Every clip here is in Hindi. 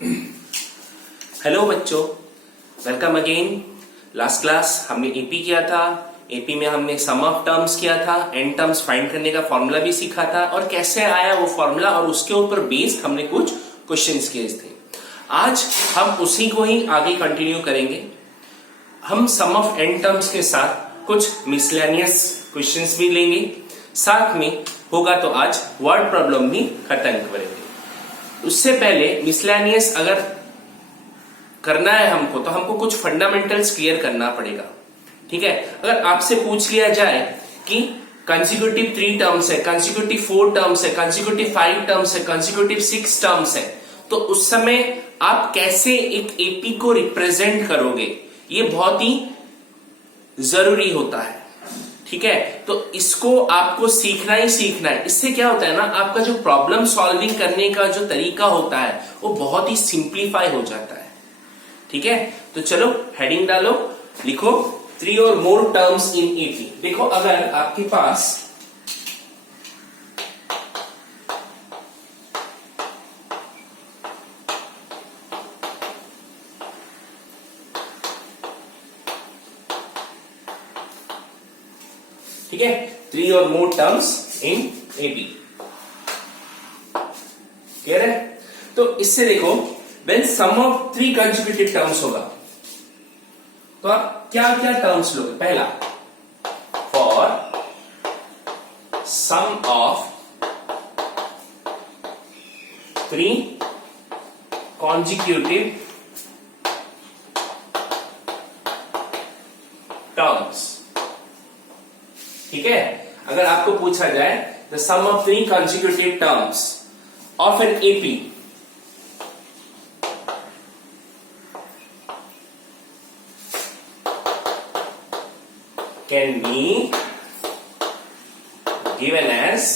हेलो बच्चों, वेलकम अगेन। लास्ट क्लास हमने एपी किया था। एपी में हमने सम ऑफ टर्म्स किया था, एन टर्म्स फाइंड करने का फॉर्मूला भी सीखा था और कैसे आया वो फॉर्मूला, और उसके ऊपर बेस्ड हमने कुछ क्वेश्चंस किए थे। आज हम उसी को ही आगे कंटिन्यू करेंगे। हम सम ऑफ एन टर्म्स के साथ कुछ मिसलेनियस क्वेश्चंस भी लेंगे, साथ में होगा तो आज वर्ड प्रॉब्लम भी खत्म करेंगे। उससे पहले मिसलेनियस अगर करना है हमको, तो हमको कुछ फंडामेंटल्स क्लियर करना पड़ेगा। ठीक है, अगर आपसे पूछ लिया जाए कि कंसेक्यूटिव 3 टर्म्स है, कंसेक्यूटिव 4 टर्म्स है, कंसेक्यूटिव 5 टर्म्स है, कंसेक्यूटिव 6 टर्म्स है, तो उस समय आप कैसे एक एपी को रिप्रेजेंट करोगे, ये बहुत ही जरूरी होता है। ठीक है, तो इसको आपको सीखना ही सीखना है। इससे क्या होता है ना, आपका जो प्रॉब्लम सॉल्विंग करने का जो तरीका होता है वो बहुत ही सिंप्लीफाई हो जाता है। ठीक है, तो चलो हेडिंग डालो, लिखो 3 और मोर टर्म्स इन एपी। देखो, अगर आपके पास ठीक है 3 और more terms in AP, clear है? तो इससे देखो, when sum of 3 consecutive terms होगा तो आप क्या क्या टर्म्स लोगे। पहला, for sum of 3 consecutive terms. ठीक है, अगर आपको पूछा जाए the sum of 3 consecutive terms of an AP, can be given as,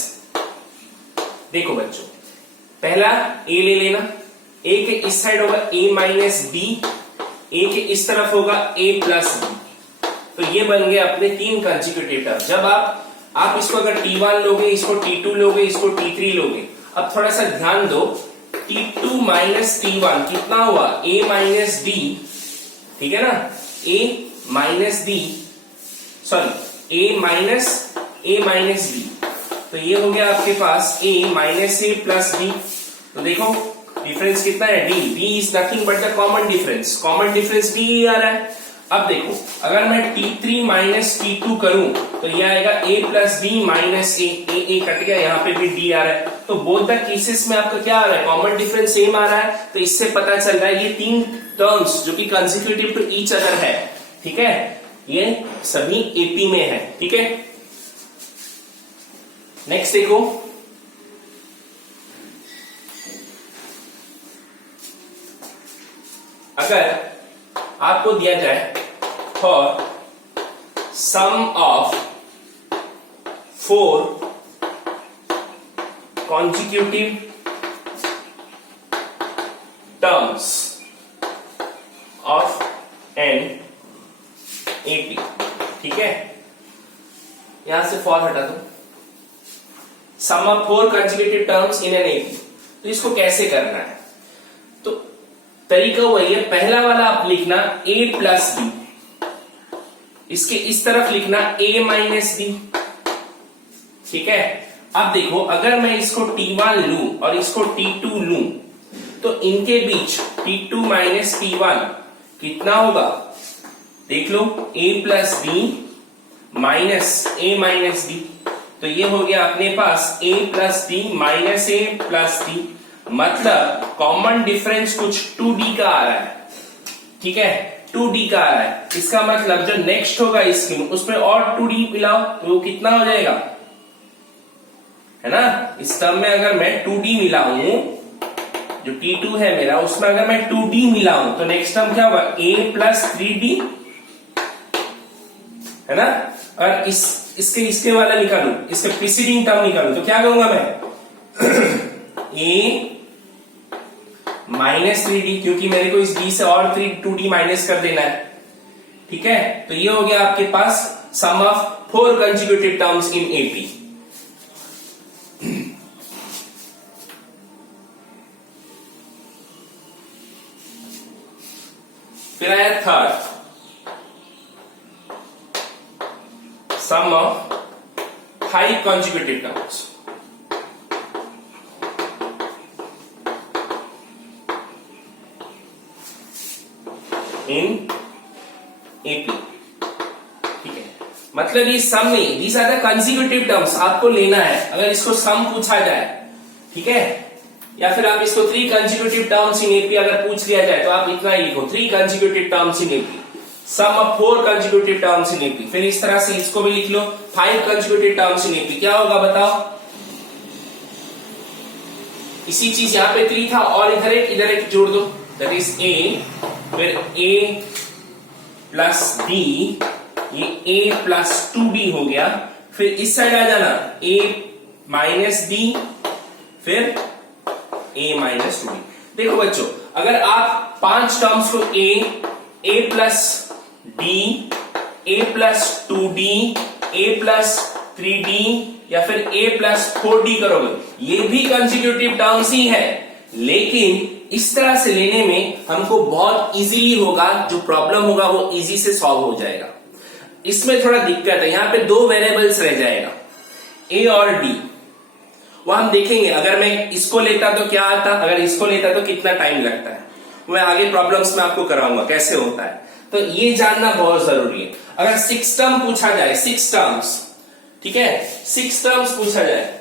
देखो बच्चों, पहला ए ले लेना, ए के इस साइड होगा ए माइनस बी, ए के इस तरफ होगा ए प्लस बी, तो ये बन गए अपने 3 कंसेक्यूटिव टर्म। जब आप इसको अगर T1 लोगे, इसको T2 लोगे, इसको T3 लोगे, अब थोड़ा सा ध्यान दो, T2 माइनस T1 कितना हुआ, a माइनस डी, ठीक है ना, a minus d, sorry a minus b, तो ये हो गया आपके पास a minus a plus b. तो देखो डिफरेंस कितना है, d, b is nothing but the common difference, common difference b ही आ रहा है। अब देखो, अगर मैं T3 माइनस T2 करूं तो ये आएगा a plus b minus a cut गया, यहाँ पे भी d आ रहा है, तो बोथ द केसेस में आपका क्या आ रहा है, कॉमन डिफरेंस सेम आ रहा है। तो इससे पता चल रहा है ये 3 टर्म्स जो कि कंसेक्यूटिव टू ईच अदर है। ठीक है, ये सभी एपी में है। ठीक है, नेक्स्ट देखो, अगर आपको दिया जाए for sum of 4 consecutive terms of an AP, ठीक है, यहां से फॉर हटा दो, sum of 4 consecutive terms in an AP. तो इसको कैसे करना है, तो तरीका वही है, पहला वाला आप लिखना a प्लस बी, इसके इस तरफ लिखना a माइनस बी। ठीक है, अब देखो, अगर मैं इसको T1 लूं और इसको T2 लूं तो इनके बीच T2 माइनस T1 कितना होगा, देख लो, a plus b minus a minus d, तो ये हो गया अपने पास a plus b minus a plus d, मतलब कॉमन डिफरेंस कुछ 2d का आ रहा है। ठीक है, 2d का आ रहा है, इसका मतलब जो नेक्स्ट होगा इसमें उसमें और 2d मिलाओ तो वो कितना हो जाएगा, है ना। इस टर्म में अगर मैं 2d मिलाऊं, जो T2 है मेरा, उसमें अगर मैं 2d मिलाऊं तो नेक्स्ट टर्म क्या होगा, a प्लस 3d, है ना। और इसके वाला निकालू, इसके प्रीसीडिंग टर्म निकालू तो क्या कहूंगा मैं a माइनस 3d, क्योंकि मेरे को इस d से और 2d माइनस कर देना है। ठीक है, तो ये हो गया आपके पास sum of 4 consecutive terms in AP. फिर आया third, sum of 5 consecutive terms in AP. ठीक है, मतलब ये सम में these are the consecutive terms आपको लेना है। अगर इसको सम पूछा जाए, ठीक है, या फिर आप इसको 3 कंसेक्यूटिव टर्म्स इन एपी अगर पूछ लिया जाए तो आप इतना ही लिखो, 3 consecutive terms in AP, sum of 4 consecutive terms in AP. फिर इस तरह से इसको भी लिख लो, 5 कंसेक्यूटिव टर्म्स इन एपी। क्या होगा बताओ? इसी चीज यहां पे 3 था और इधर एक जोड़ दो, दैट इज ए, फिर a प्लस b, ये a प्लस 2b हो गया। फिर इस साइड आ जाना, a माइनस b, फिर a माइनस 2b। देखो बच्चों, अगर आप 5 टर्म्स को a plus d, a plus 2d, a plus 3d या फिर a प्लस 4d करोगे, ये भी कंसेक्यूटिव टर्म्स ही है, लेकिन इस तरह से लेने में हमको बहुत इजीली होगा, जो प्रॉब्लम होगा वो इजी से सॉल्व हो जाएगा। इसमें थोड़ा दिक्कत है, यहां पे 2 वेरिएबल्स रह जाएगा, a और d। वो हम देखेंगे, अगर मैं इसको लेता तो क्या आता, अगर इसको लेता तो कितना टाइम लगता है, मैं आगे प्रॉब्लम्स में आपको कराऊंगा कैसे होता है। तो ये जानना बहुत जरूरी है। अगर 6 टर्म पूछा जाए, 6 टर्म्स, ठीक है, 6 टर्म्स पूछा जाए,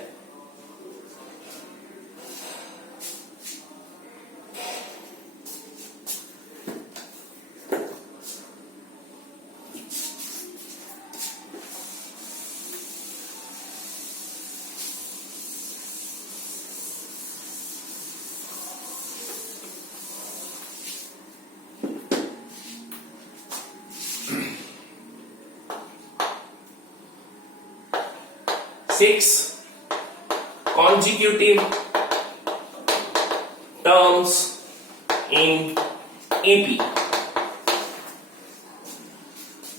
six consecutive terms in AP।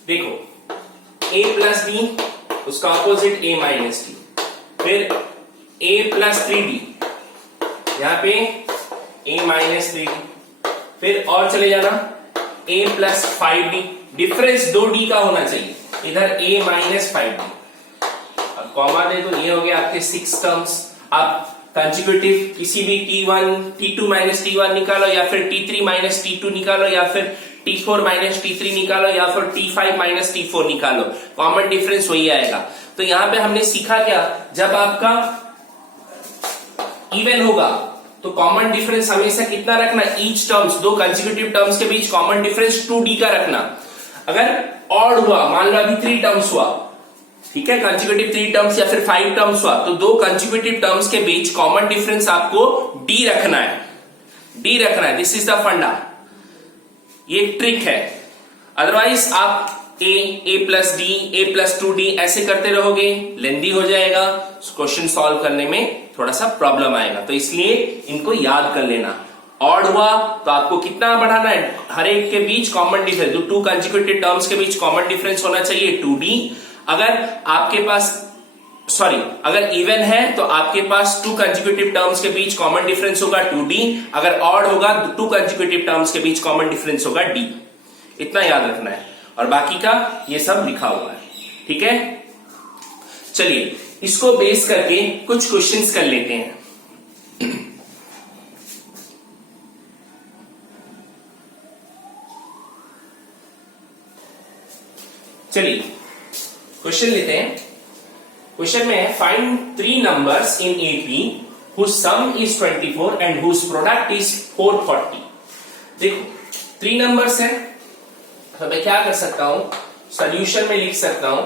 देखो, a प्लस b, उसका ऑपोजिट a माइनस d, फिर a प्लस 3d, यहां पे a माइनस 3d, फिर और चले जाना a plus 5d, difference 2d का होना चाहिए, इधर a माइनस 5d, कॉमा दे तो ये हो गया आपके 6 टर्म्स। आप कंसेक्यूटिव किसी भी T1 T2 माइनस T1 निकालो, या फिर T3 माइनस T2 निकालो, या फिर T4 माइनस T3 निकालो, या फिर T5 माइनस T4 निकालो, कॉमन डिफरेंस वही आएगा। तो यहां पे हमने सीखा क्या, जब आपका इवन होगा तो कॉमन डिफरेंस हमेशा कितना रखना, ईच टर्म्स, 2 कंसेक्यूटिव टर्म्स के बीच कॉमन डिफरेंस 2d का रखना। अगर ऑड हुआ, मान लो अभी 3 टर्म्स हुआ, ठीक है, कंसेक्यूटिव 3 टर्म्स या फिर 5 टर्म्स हुआ, तो 2 कंसेक्यूटिव टर्म्स के बीच कॉमन डिफरेंस आपको d रखना है, d रखना है। दिस इज द फंडा, ये ट्रिक है। अदरवाइज आप a plus d, a plus 2d ऐसे करते रहोगे, लेंदी हो जाएगा, क्वेश्चन सॉल्व करने में थोड़ा सा प्रॉब्लम आएगा। तो इसलिए इनको याद कर लेना। ऑड हुआ तो आपको कितना बढ़ाना है, हर एक के बीच कॉमन डिफरेंस, 2 कंसेक्यूटिव टर्म्स के बीच कॉमन डिफरेंस होना चाहिए 2d। अगर आपके पास अगर इवन है तो आपके पास 2 कंसेक्यूटिव टर्म्स के बीच कॉमन डिफरेंस होगा 2d, अगर ऑड होगा 2 कंसेक्यूटिव टर्म्स के बीच कॉमन डिफरेंस होगा d। इतना याद रखना है, और बाकी का ये सब लिखा हुआ है, ठीक है। चलिए इसको बेस करके कुछ क्वेश्चंस कर लेते हैं। चलिए क्वेश्चन लेते हैं। क्वेश्चन में है, find 3 numbers in AP whose sum is 24 and whose product is 440। देखो 3 नंबर्स हैं, तो मैं क्या कर सकता हूं, सॉल्यूशन में लिख सकता हूं,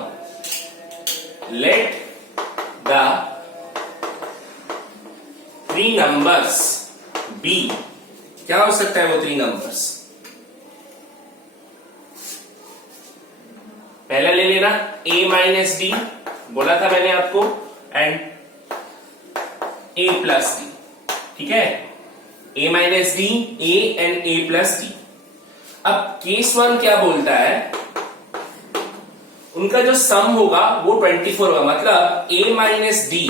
लेट द 3 नंबर्स बी। क्या हो सकता है वो 3 नंबर्स, पहला ले लेना a माइनस डी, बोला था मैंने आपको, एंड a प्लस डी, ठीक है, a minus D, a and a plus D. अब केस 1 क्या बोलता है, उनका जो सम होगा वो 24 होगा, मतलब a minus d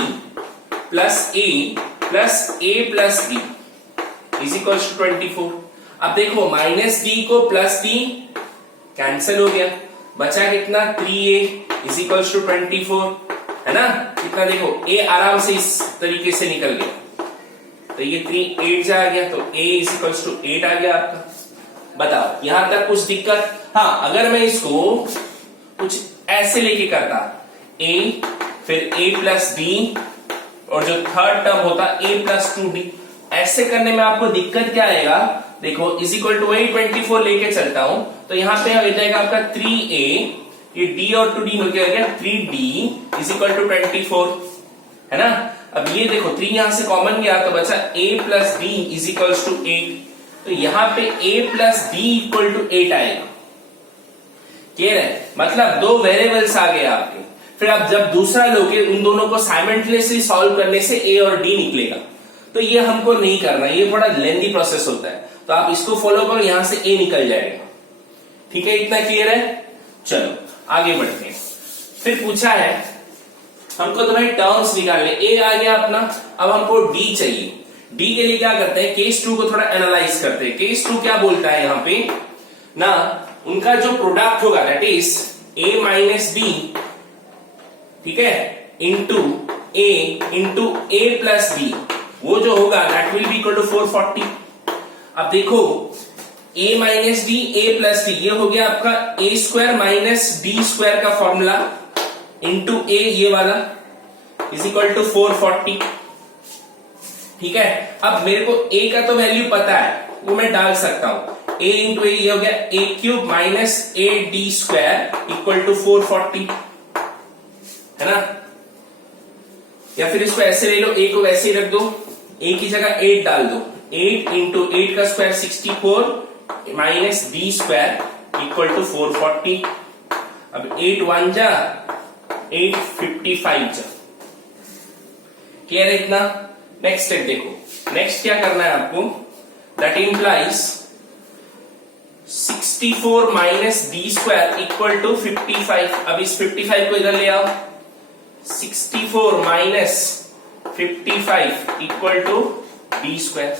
plus a plus a plus d is equal to 24। अब देखो माइनस डी को प्लस डी कैंसिल हो गया, बचा कितना 3a इज इक्वल्स टू 24, है ना। कितना देखो a आराम से इस तरीके से निकल गया, तो ये 3 8 जा आ गया, तो a इज इक्वल्स टू 8 आ गया आपका। बताओ यहां तक कुछ दिक्कत? हाँ, अगर मैं इसको कुछ ऐसे लेके करता a फिर a प्लस b और जो थर्ड टर्म होता a प्लस 2d, ऐसे करने में आपको दिक्कत क्या आएगा? देखो इज इक्वल टू वही 24 लेके चलता हूं, तो यहां पे हो जाएगा आपका 3a, ये d और 2d मिलकर हो गया 3d इज इक्वल टू 24, है ना। अब ये देखो 3 यहां से कॉमन गया तो बचा a plus d is equal to 8, तो यहां पे a plus d equal to 8 आएगा। क्लियर है? मतलब दो वेरिएबल्स आ गए आपके, फिर आप जब दूसरा लोगे उन दोनों को साइमल्टेनियसली सॉल्व करने से a और d निकलेगा, तो ये हमको नहीं करना, ये थोड़ा लेंथी प्रोसेस होता है, तो आप इसको फॉलो करो, यहां से a निकल जाएगा। ठीक है, इतना क्लियर है? चलो आगे बढ़ते हैं। फिर पूछा है हमको तो भाई टर्म्स निकालने, a आ गया अपना, अब हमको d चाहिए। d के लिए क्या करते हैं, केस 2 को थोड़ा एनालाइज करते हैं। केस 2 क्या बोलता है यहां पे ना, उनका जो प्रोडक्ट होगा that is a minus b, ठीक है, इंटू a प्लस b, वो जो होगा that will be equal to 440। अब देखो a minus b a plus b, ये हो गया आपका a square minus b square का फॉर्मूला इंटू a, ये वाला इज इक्वल टू 440। ठीक है, अब मेरे को a का तो वैल्यू पता है, वो मैं डाल सकता हूं, a इंटू a, ये हो गया a cube minus a d square equal to 440, है ना। या फिर इसको ऐसे ले लो, a को वैसे ही रख दो, a की जगह 8 डाल दो, 8 इंटू 8 का square 64 minus b square equal to 440। अब 8 1 जा 8 55 जा। क्लियर है इतना? नेक्स्ट स्टेप देखो, नेक्स्ट क्या करना है आपको, that implies 64 minus d square equal to 55। अब इस 55 को इधर ले आओ, 64 minus 55 equal to d square.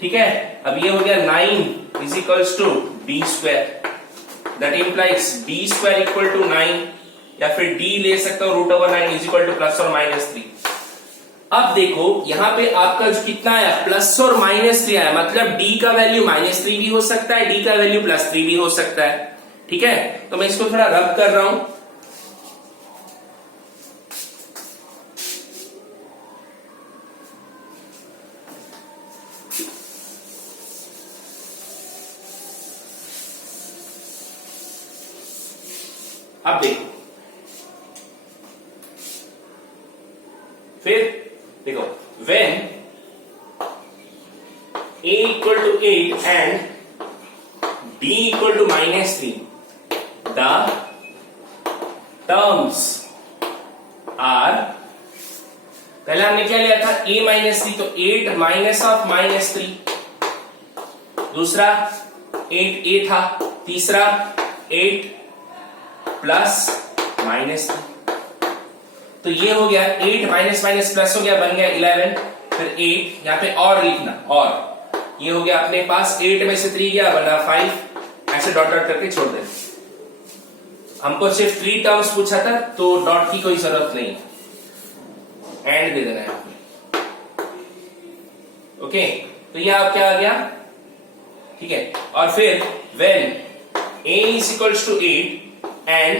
ठीक है, अब ये हो गया 9 is equals to d square, that implies d square equal to 9, या फिर डी ले सकता हूं √9 इज इक्वल टू प्लस और माइनस 3। अब देखो यहां पे आपका जो कितना आया, प्लस और माइनस 3 आया, मतलब d का वैल्यू -3 भी हो सकता है, d का वैल्यू +3 भी हो सकता है। ठीक है, तो मैं इसको थोड़ा रब कर रहा हूं। अब देखो, फिर देखो when a equal to 8 and b equal to -3, the terms are, पहले हमने क्या लिया था a -3, तो 8 माइनस ऑफ -3, दूसरा 8a था, तीसरा 8 प्लस -3, तो ये हो गया 8 माइनस माइनस प्लस हो गया, बन गया 11, फिर 8 यहाँ पे और लिखना, और ये हो गया अपने पास 8 में से 3 गया बना 5, ऐसे डॉट डॉट करके छोड़ देना। हमको सिर्फ 3 टर्म्स पूछा था, तो डॉट की कोई जरूरत नहीं, एंड दे देना है आपने। ओके, तो ये आप क्या आ गया, ठीक है। और फिर when a is equals to 8 and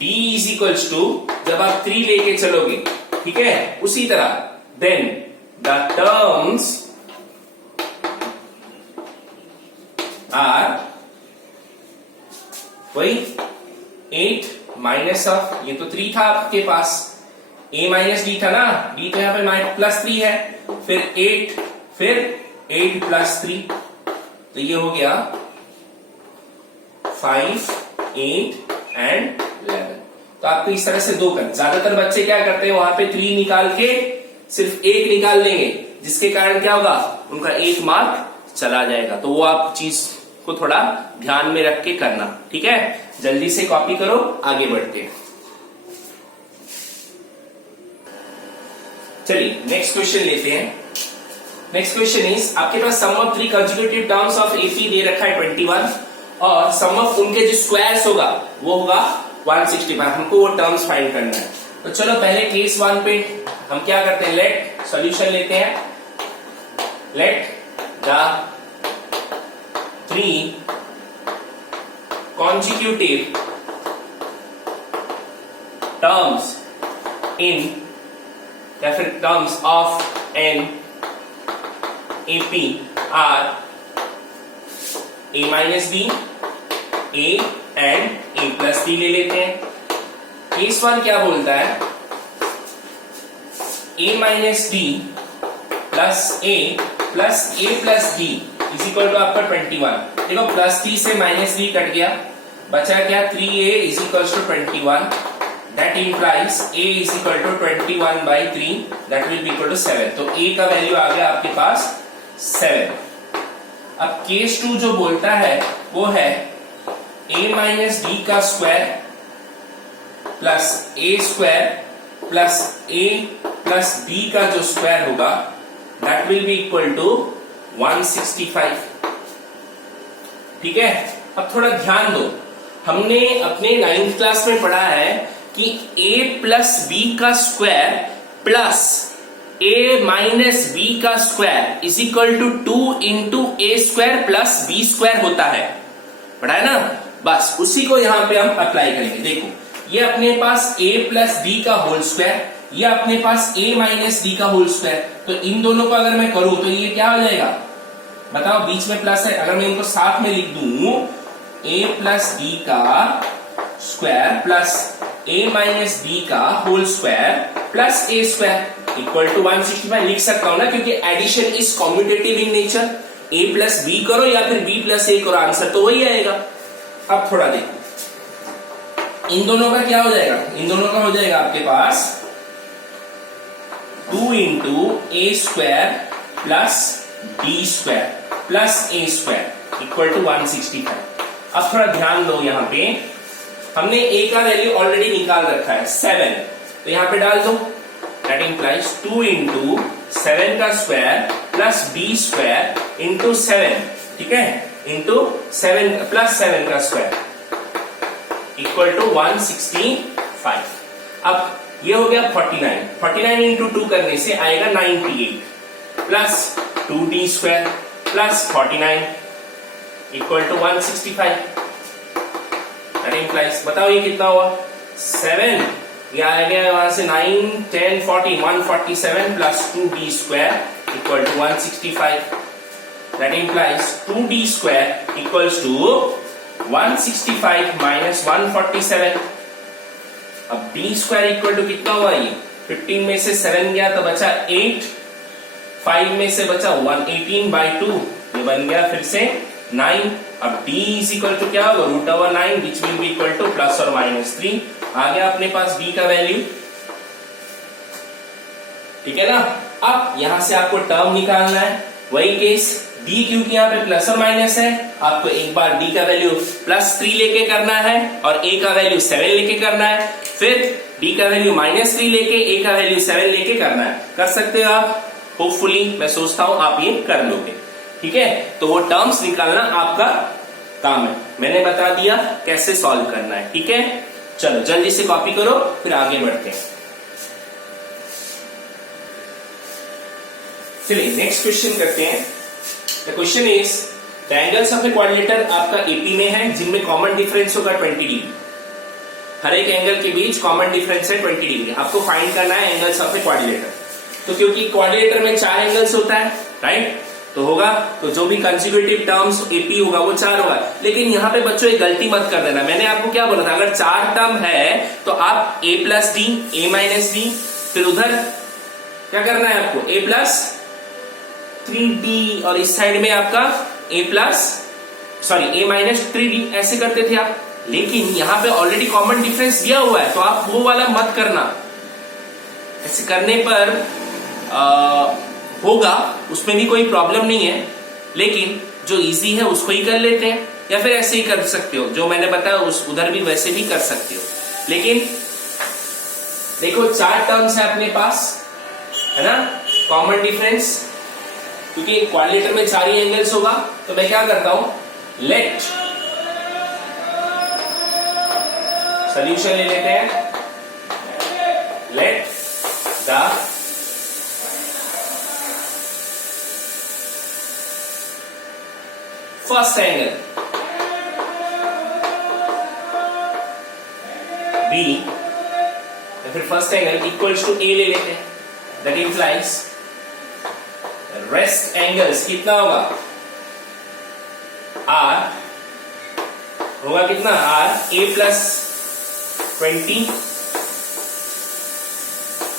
d is equals to, जब आप 3 लेके चलोगे, ठीक है, उसी तरह then the terms are वही 8 माइनस ऑफ, ये तो 3 था आपके पास, a माइनस d था ना, d तो यहां पे +3 है, फिर 8, फिर 8 प्लस 3, तो ये हो गया 5, 8 एंड 11। तो आपको इस तरह से 2 करना। ज्यादातर बच्चे क्या करते हैं, वहां पे 3 निकाल के सिर्फ 1 निकाल लेंगे, जिसके कारण क्या होगा, उनका 1 मार्क चला जाएगा। तो वो आप चीज को थोड़ा ध्यान में रख के करना। ठीक है, जल्दी से कॉपी करो, आगे बढ़ते हैं। चलिए नेक्स्ट क्वेश्चन लेते हैं। नेक्स्ट क्वेश्चन इज, आपके पास sum of 3 consecutive terms of AP दे रखा है 21 और सम ऑफ उनके जो स्क्वायर्स होगा वो होगा 165। हमको वो टर्म्स फाइंड करना है। तो चलो पहले केस 1 पे हम क्या करते हैं, लेट सॉल्यूशन लेते हैं। Let the 3 consecutive terms in या फिर terms of an AP are A minus B, A and A plus B ले लेते हैं। केस 1 क्या बोलता है, A minus B plus A plus A plus B is equal to आपका 21। देखो प्लस 3 से माइनस 3 कट गया, बचा क्या 3A is equal to 21। That implies A is equal to 21 by 3, that will be equal to 7। तो A का वैल्यू आ गया आपके पास 7। अब केस 2 जो बोलता है वो है A माइनस B का square plus A square plus A plus B का जो स्क्वायर होगा that will be equal to 165। ठीक है, अब थोड़ा ध्यान दो, हमने अपने 9th क्लास में पढ़ा है कि a प्लस बी का square plus a minus B का square is equal to 2 into A square plus B square होता है, पढ़ा है ना। बस उसी को यहां पे हम अप्लाई करेंगे। देखो ये अपने पास a प्लस बी का होल स्क्वायर, ये अपने पास a माइनस बी का होल स्क्वायर, तो इन दोनों को अगर मैं करूं तो ये क्या हो जाएगा, बताओ, बीच में प्लस है, अगर मैं इनको साथ में लिख दूं a प्लस बी का square plus a minus B का whole square plus a square equal to 165 लिख सकता हूं ना, क्योंकि addition is commutative in nature. a plus B करो या फिर b प्लस a करो, आंसर तो वही आएगा। अब थोड़ा देखो इन दोनों का क्या हो जाएगा, इन दोनों का हो जाएगा आपके पास 2 into A square plus B square plus a square equal to 165। अब थोड़ा ध्यान दो, यहां पे हमने a का वैल्यू ऑलरेडी निकाल रखा है 7, तो यहां पे डाल दो। दैट इंप्लाइज 2 इंटू 7 का square plus B square into 7, ठीक है, इंटू 7 प्लस 7 का स्क्वायर इक्वल टू 165। अब ये हो गया 49 इंटू 2 करने से आएगा 98 plus 2d square plus 49 equal to 165। That implies, बताओ ये कितना हुआ, 7, ये आ गया वहां से 9 10 40 147 plus 2d square equal to 165। That implies 2d square equals to 165 minus 147। अब d स्क्वायर इक्वल टू कितना हुआ, ये 15 में से 7 गया तो बचा 8, 5 में से बचा 118 बाई 2, ये बन गया फिर से 9। अब d इज इक्वल टू क्या होगा, root over 9 which will be equal to plus और माइनस 3। आ गया अपने पास b का वैल्यू, ठीक है ना। अब यहां से आपको टर्म निकालना है, वही केस d, क्योंकि यहाँ पे प्लस और माइनस है, आपको एक बार d का वैल्यू प्लस 3 लेके करना है और a का वैल्यू 7 लेके करना है, फिर d का वैल्यू माइनस 3 लेके a का वैल्यू 7 लेके करना है। कर सकते हो आप, होपफुली मैं सोचता हूं आप ये कर लोगे, ठीक है। तो वो टर्म्स निकालना आपका काम है, मैंने बता दिया कैसे सॉल्व करना है, ठीक है। चलो जल्दी से कॉपी करो, फिर आगे बढ़ते हैं। चलिए नेक्स्ट क्वेश्चन करते हैं। The question is, the angles of A quadrilateral आपका एपी में है जिनमें कॉमन डिफरेंस होगा 20 डिग्री। हर एक एंगल के बीच कॉमन डिफरेंस है 20 डिग्री। आपको फाइंड करना है एंगल्स ऑफ ए क्वाड्रिलेटर। तो क्योंकि क्वाड्रिलेटर में 4 एंगल्स होता है, राइट, तो होगा, तो जो भी कंसेक्यूटिव टर्म्स एपी होगा वो 4 होगा। लेकिन यहाँ पे बच्चों एक गलती मत कर देना, मैंने आपको क्या बोला था, अगर 4 टर्म है तो आप a plus D, a minus D, फिर उधर क्या करना है आपको a प्लस 3d और इस साइड में आपका a माइनस 3d, ऐसे करते थे आप। लेकिन यहाँ पे ऑलरेडी कॉमन डिफरेंस दिया हुआ है, तो आप वो वाला मत करना। ऐसे करने पर होगा, उसमें भी कोई प्रॉब्लम नहीं है, लेकिन जो इजी है उसको ही कर लेते हैं, या फिर ऐसे ही कर सकते हो, जो मैंने बताया उस उधर भी वैसे भी कर सकते हो। लेकिन देखो 4 टर्म्स है अपने पास, है ना, कॉमन डिफरेंस क्योंकि क्वाड्रिलेटर में 4 ही एंगल्स होगा, तो मैं क्या करता हूं, लेट सॉल्यूशन ले लेते हैं, let the first angle b, या फिर first angle equals to a ले लेते हैं, दैट इंप्लाइज रेस्ट एंगल्स कितना होगा, आर होगा कितना, आर ए प्लस 20,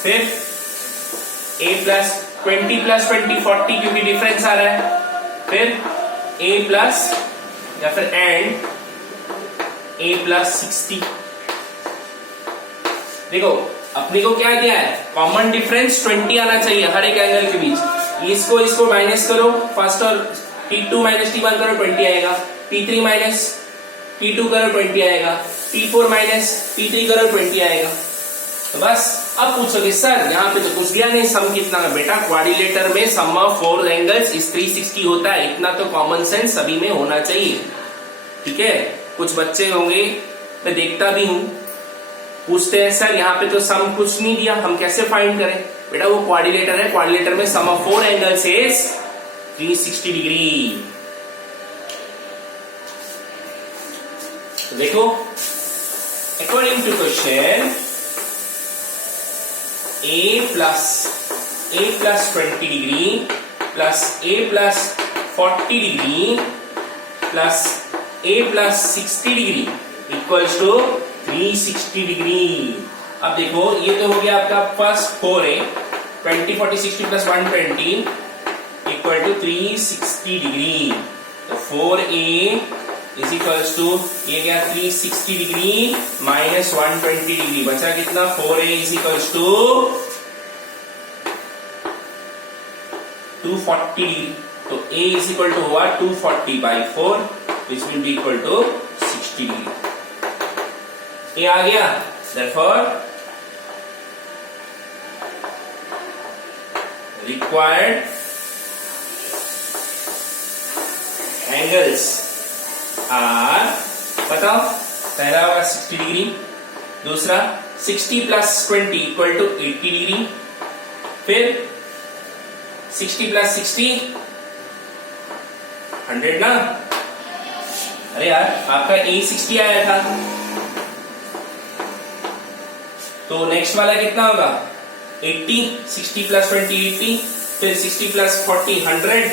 फिर ए प्लस 20 प्लस 20 40 क्योंकि डिफरेंस आ रहा है, फिर ए प्लस या फिर एंड ए प्लस 60। देखो अपने को क्या दिया है, कॉमन डिफरेंस 20 आना चाहिए हर एक एंगल के बीच। इसको माइनस करो, फर्स्ट और T2 माइनस T1 करो 20 आएगा, T3 माइनस T2 करो 20 आएगा, T4 माइनस T3 करो 20 आएगा। तो बस अब पूछोगे सर यहाँ पे तो कुछ दिया नहीं, सम कितना है, बेटा क्वाड्रिलेटर में सम ऑफ 4 एंगल्स इस 360 होता है, इतना तो कॉमन सेंस सभी में होना चाहिए। ठीक है, कुछ बच्चे होंगे, मैं देखता भी हूं, पूछते हैं सर यहाँ पे तो सम कुछ नहीं दिया, हम कैसे फाइंड करें। बेटा वो क्वाड्रिलेटर है, क्वाड्रिलेटर में sum of 4 angles is 360 degree. देखो according to question a plus 20 degree plus a plus 40 degree plus a plus 60 degree equals to 360 degree. अब देखो ये तो हो गया आपका first 4a 20 40 60 plus 120 equal to 360 degree. तो 4a इज इक्वल्स टू ये गया 360 डिग्री माइनस 120 डिग्री, बचा कितना 4a is equals to 240 degree. तो a इज इक्वल टू हुआ 240 by 4 which will be equal to 60 degree. a आ गया, therefore required angles आर बताओ, पहला होगा 60 डिग्री, दूसरा 60 प्लस 20 इक्वल टू 80 डिग्री, फिर 60 प्लस 60 100 ना। अरे यार आपका ए 60 आया था, तो नेक्स्ट वाला कितना होगा 80, 60 प्लस 20 80, फिर 60 plus 40 100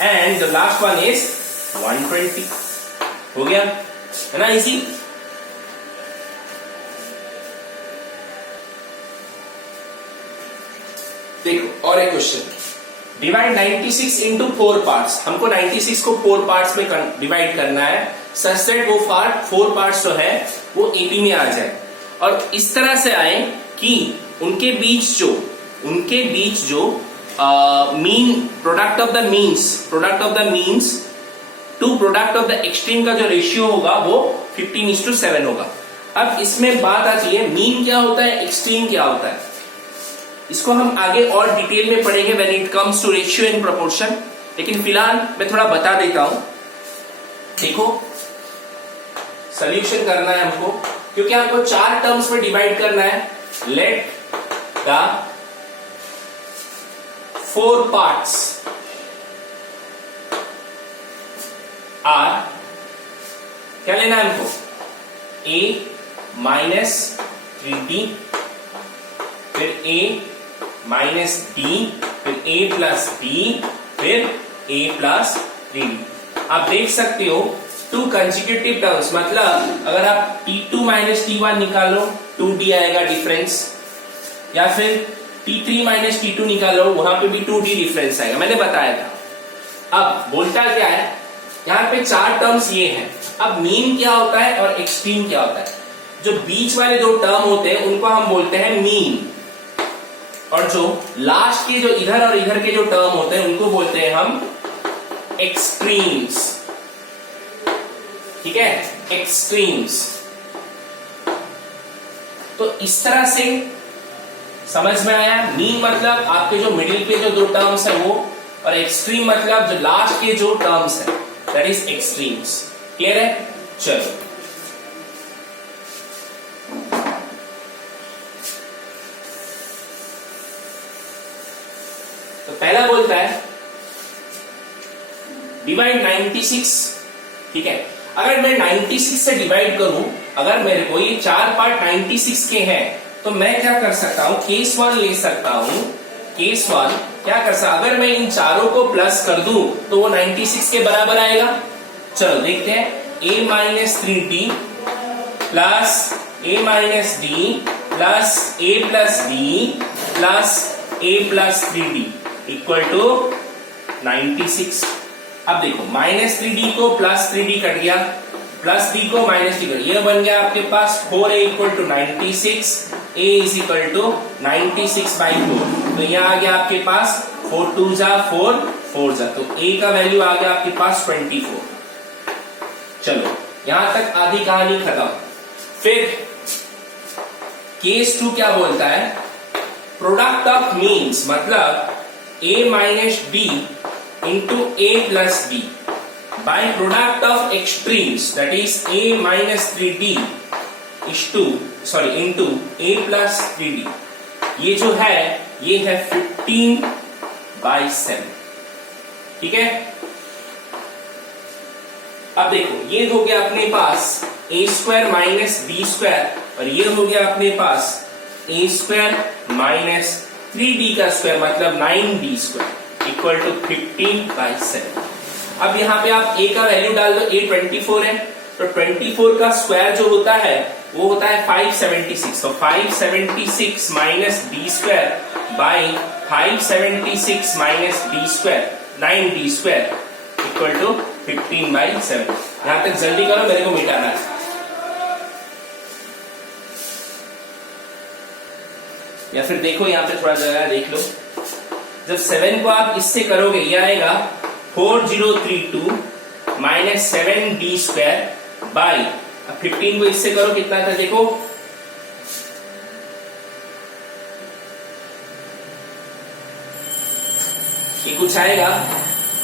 and the last one is 120। हो गया है ना इजी। देखो और एक क्वेश्चन, डिवाइड 96 इंटू 4 पार्ट्स। हमको 96 को 4 पार्ट्स में डिवाइड करना है, सच दैट वो 4 पार्ट्स जो है वो एपी में आ जाए, और इस तरह से आए कि उनके बीच जो mean product of the means to product of the extreme का जो रेशियो होगा वो 15:7 होगा। अब इसमें बात आती है मीन क्या होता है, एक्सट्रीम क्या होता है, इसको हम आगे और डिटेल में पढ़ेंगे when it comes to ratio and proportion, लेकिन फिलहाल मैं थोड़ा बता देता हूं। देखो सॉल्यूशन करना है हमको, क्योंकि हमको 4 टर्म्स में डिवाइड करना है। लेट द 4 पार्ट्स आर, क्या लेना है हमको, a माइनस 3d, फिर a माइनस d, फिर a प्लस d, फिर a प्लस 3d। आप देख सकते हो 2 कंसेक्यूटिव टर्म्स, मतलब अगर आप t2 माइनस t1 निकालो 2d आएगा डिफरेंस, या फिर t3 माइनस t2 निकालो वहां पे भी 2d डिफरेंस आएगा, मैंने बताया था। अब बोलता क्या है, यहाँ पे 4 टर्म्स ये हैं। अब मीन क्या होता है और एक्सट्रीम क्या होता है। जो बीच वाले 2 टर्म होते हैं उनको हम बोलते हैं मीन, और जो लास्ट के जो इधर और इधर के जो टर्म होते हैं उनको बोलते हैं हम एक्सट्रीम्स। ठीक है, एक्सट्रीम्स। तो इस तरह से समझ में आया, मीन मतलब आपके जो मिडिल पे जो 2 टर्म्स है वो और एक्सट्रीम मतलब जो लास्ट के जो टर्म्स है, दैट इज एक्सट्रीम्स। क्लियर है? चलो तो पहला बोलता है डिवाइड 96। ठीक है, अगर मैं 96 से डिवाइड करूं, अगर मेरे को ये चार पार्ट 96 के हैं, तो मैं क्या कर सकता हूं, केस 1 ले सकता हूं। केस 1 क्या कर सकता, अगर मैं इन चारों को प्लस कर दूं तो वो 96 के बराबर आएगा। चलो देखते हैं, a minus 3d plus a minus d plus a plus d plus a plus 3d equal to 96। अब देखो -3d को +3d कट गया, प्लस डी को -d कर, ये बन गया आपके पास 4a equal to 96, a is equal to 96/4। तो यह आ गया आपके पास 4 2 जा 4 4 जा, तो a का वैल्यू आ गया आपके पास 24। चलो यहां तक आधी कहानी खत्म। फिर केस 2 क्या बोलता है, प्रोडक्ट ऑफ मीन्स मतलब a minus D into a plus b by product of extremes, that is a minus 3d is to into a plus 3d। ये जो है ये है 15/7। ठीक है, अब देखो ये हो गया अपने पास a square minus b square, और ये हो गया अपने पास a स्क्वायर माइनस 3d का स्क्वायर मतलब 9d स्क्वायर इक्वल टू 15/7। अब यहाँ पे आप a का वैल्यू डाल दो, a 24 है, तो 24 का स्क्वायर जो होता है वो होता है 576। तो 576 minus b square by 576 minus b square 9d square equal to 15/7। यहां तक जल्दी करो, मेरे को मिटाना है। या फिर देखो यहाँ पे थोड़ा जगह देख लो, जब 7 को आप इससे करोगे ये आएगा 4032 माइनस 7d स्क्वायर बाई, अब 15 को इससे करो कितना था देखो, ये कुछ आएगा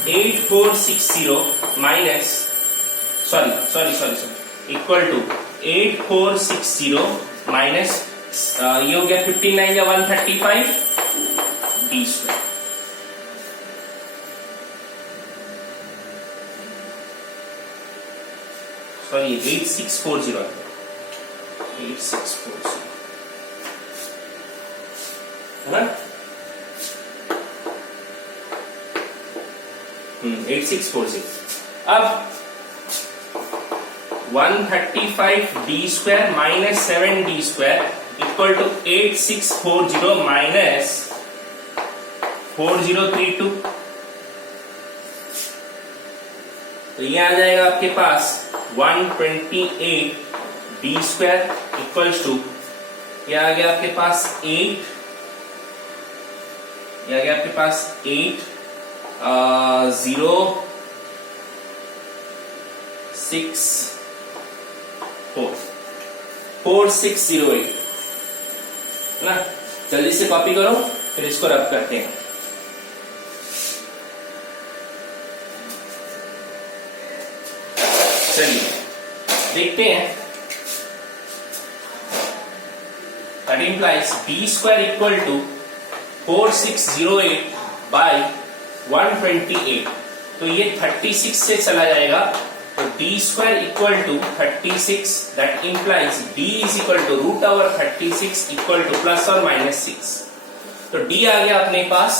8460 minus sorry equal to 8460 minus ये हो गया 59 या 135 d स्क्वायर। सॉरी 8640 है ना, 8640। अब 135d square minus 7d square equal to 8640 minus 4032। तो ये आ जाएगा आपके पास 128d स्क्वायर इक्वल्स टू, ये आ गया आपके पास 8, ये आ गया आपके पास 4608 ना। जल्दी से कॉपी करो, फिर इसको रब करते हैं। चलिए देखते हैं, that implies b square equal to 4608 by 128। तो ये 36 से चला जाएगा, तो d square equal to 36, that implies d is equal to root over 36 equal to plus और माइनस 6। तो d आ गया अपने पास।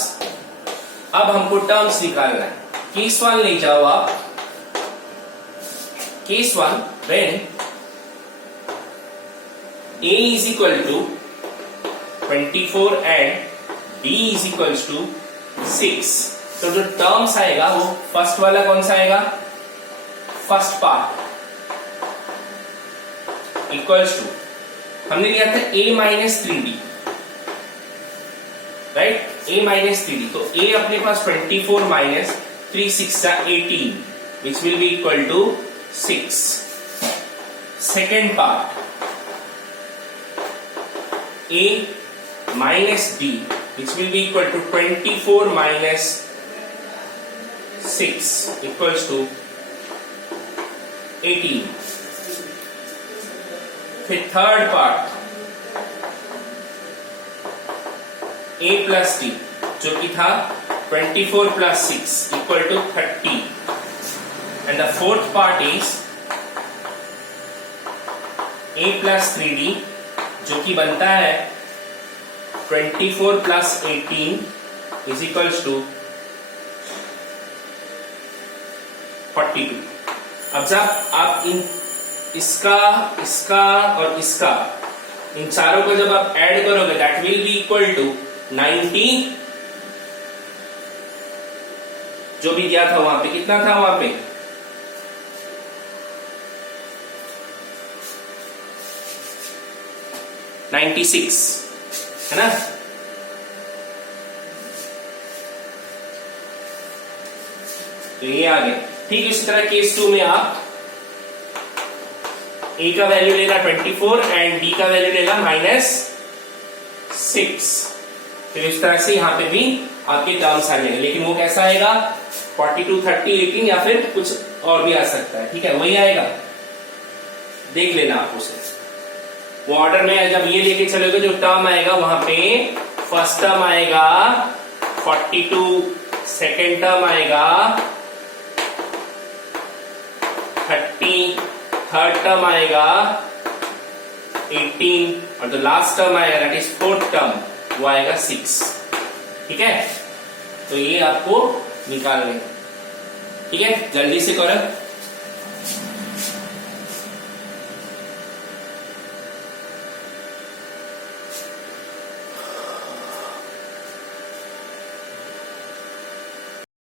अब हमको टर्म्स निकालना है। केस 1 ले जाओ आप। Case 1 when a is equal to 24 and b is equals to 6, तो जो टर्म्स आएगा वो फर्स्ट वाला कौन सा आएगा, फर्स्ट पार्ट इक्वल्स टू, हमने लिया था a minus 3d, right, a minus 3d। तो a अपने पास 24 minus 3 6 18 which will be equal to 6। Second part a minus d which will be equal to 24 minus 6 equals to 18। फिर third part a plus d जो कि था 24 plus 6 equal to 30 and the fourth part is a plus 3d जो कि बनता है 24 प्लस 18 इज इक्वल्स टू 42। अब जब आप इसका और इसका इन चारों को जब आप ऐड करोगे that will be equal to 90। जो भी दिया था वहां पे कितना था वहां पे 96 है ना। तो ये आ गया। ठीक इस तरह केस 2 में आप a का वैल्यू लेना 24 एंड b का वैल्यू लेना -6। फिर इस तरह से यहां पे भी आपके टर्म्स आ जाएंगे, लेकिन वो कैसा आएगा 42, 30, 18 या फिर कुछ और भी आ सकता है। ठीक है वही आएगा, देख लेना आप उसे। वो ऑर्डर में जब ये लेके चलोगे जो टर्म आएगा वहां पे फर्स्ट टर्म आएगा 42, सेकेंड टर्म आएगा 30, थर्ड टर्म आएगा 18 और जो लास्ट टर्म आएगा दैट इज फोर्थ टर्म वो आएगा 6। ठीक है तो ये आपको निकालने, ठीक है जल्दी से करो।